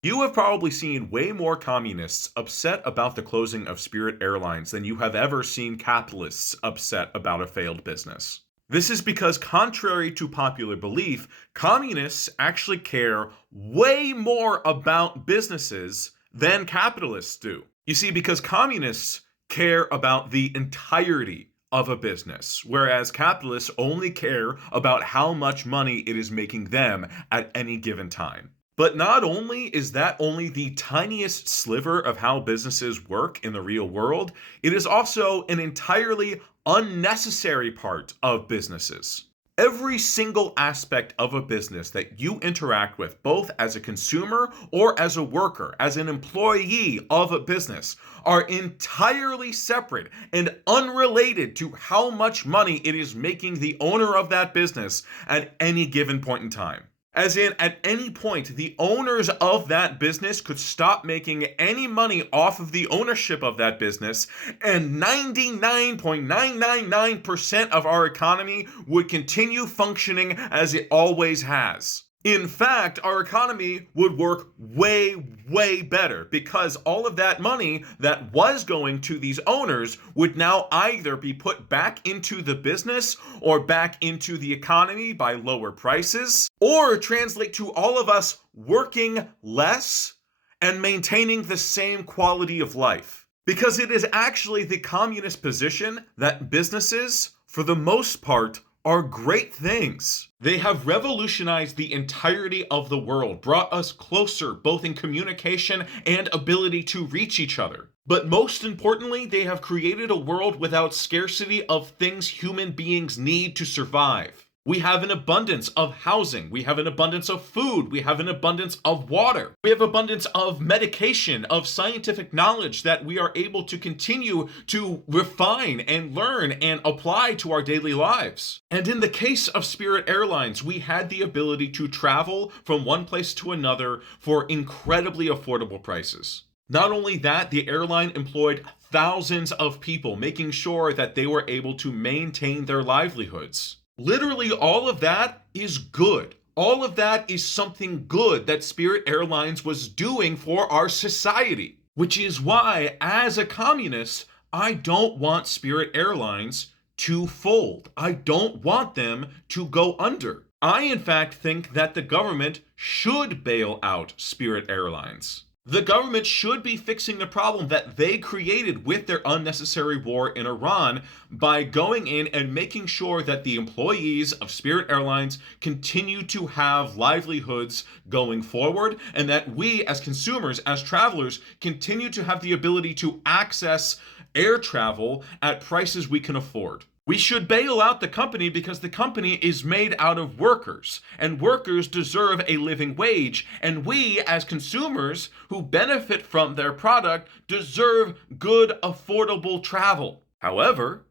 You have probably seen way more communists upset about the closing of Spirit Airlines than you have ever seen capitalists upset about a failed business. This is because, contrary to popular belief, communists actually care way more about businesses than capitalists do. You see, because communists care about the entirety of a business, whereas capitalists only care about how much money it is making them at any given time. But not only is that only the tiniest sliver of how businesses work in the real world, it is also an entirely unnecessary part of businesses. Every single aspect of a business that you interact with, both as a consumer or as a worker, as an employee of a business, are entirely separate and unrelated to how much money it is making the owner of that business at any given point in time. As in, at any point, the owners of that business could stop making any money off of the ownership of that business, and 99.999% of our economy would continue functioning as it always has. In fact, our economy would work way, way better because all of that money that was going to these owners would now either be put back into the business or back into the economy by lower prices, or translate to all of us working less and maintaining the same quality of life. Because it is actually the communist position that businesses, for the most part, are great things. They have revolutionized the entirety of the world, brought us closer both in communication and ability to reach each other. But most importantly, they have created a world without scarcity of things human beings need to survive. We have an abundance of housing. We have an abundance of food. We have an abundance of water. We have abundance of medication, of scientific knowledge that we are able to continue to refine and learn and apply to our daily lives. And in the case of Spirit Airlines, we had the ability to travel from one place to another for incredibly affordable prices. Not only that, the airline employed thousands of people, making sure that they were able to maintain their livelihoods. Literally, all of that is good. All of that is something good that Spirit Airlines was doing for our society. Which is why, as a communist, I don't want Spirit Airlines to fold. I don't want them to go under. I, in fact, think that the government should bail out Spirit Airlines. The government should be fixing the problem that they created with their unnecessary war in Iran by going in and making sure that the employees of Spirit Airlines continue to have livelihoods going forward, and that we as consumers, as travelers, continue to have the ability to access air travel at prices we can afford. We should bail out the company because the company is made out of workers, and workers deserve a living wage, and we, as consumers who benefit from their product, deserve good, affordable travel. However,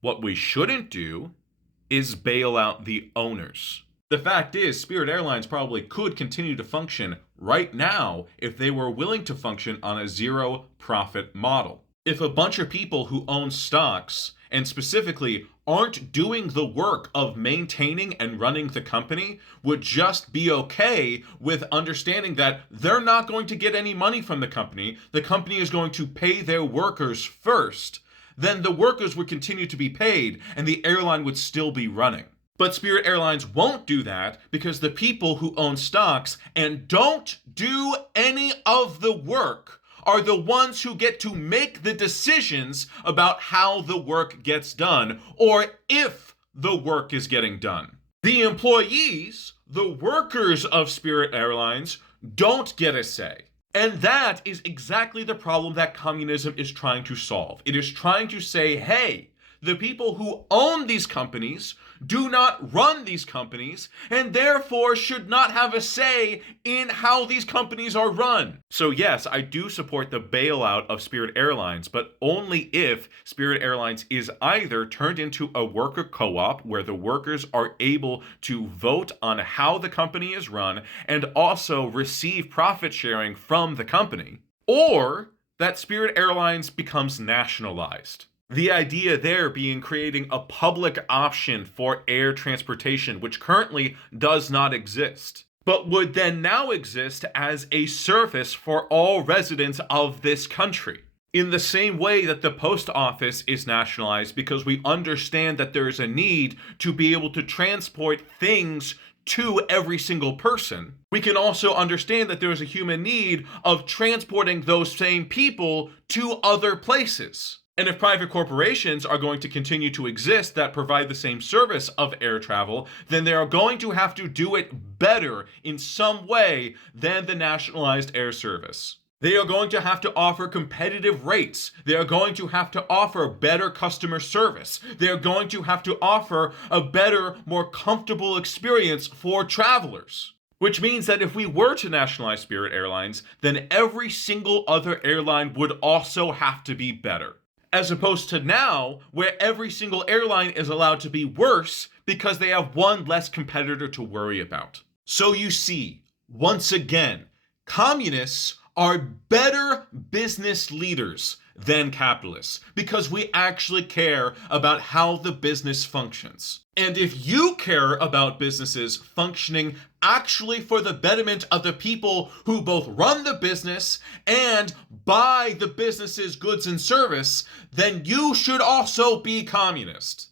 what we shouldn't do is bail out the owners. The fact is, Spirit Airlines probably could continue to function right now if they were willing to function on a zero profit model. If a bunch of people who own stocks and specifically aren't doing the work of maintaining and running the company would just be okay with understanding that they're not going to get any money from the company is going to pay their workers first, then the workers would continue to be paid and the airline would still be running. But Spirit Airlines won't do that because the people who own stocks and don't do any of the work are the ones who get to make the decisions about how the work gets done, or if the work is getting done. The employees, the workers of Spirit Airlines, don't get a say. And that is exactly the problem that communism is trying to solve. It is trying to say, hey, the people who own these companies do not run these companies and therefore should not have a say in how these companies are run. So yes, I do support the bailout of Spirit Airlines, but only if Spirit Airlines is either turned into a worker co-op where the workers are able to vote on how the company is run and also receive profit sharing from the company, or that Spirit Airlines becomes nationalized. The idea there being creating a public option for air transportation, which currently does not exist. but would then now exist as a service for all residents of this country. In the same way that the post office is nationalized because we understand that there is a need to be able to transport things to every single person, we can also understand that there is a human need of transporting those same people to other places. And if private corporations are going to continue to exist that provide the same service of air travel, then they are going to have to do it better in some way than the nationalized air service. They are going to have to offer competitive rates. They are going to have to offer better customer service. They are going to have to offer a better, more comfortable experience for travelers. Which means that if we were to nationalize Spirit Airlines, then every single other airline would also have to be better. As opposed to now, where every single airline is allowed to be worse because they have one less competitor to worry about. So you see, once again, communists are better business leaders than capitalists because we actually care about how the business functions. And if you care about businesses functioning actually for the betterment of the people who both run the business and buy the business's goods and service, then you should also be communist.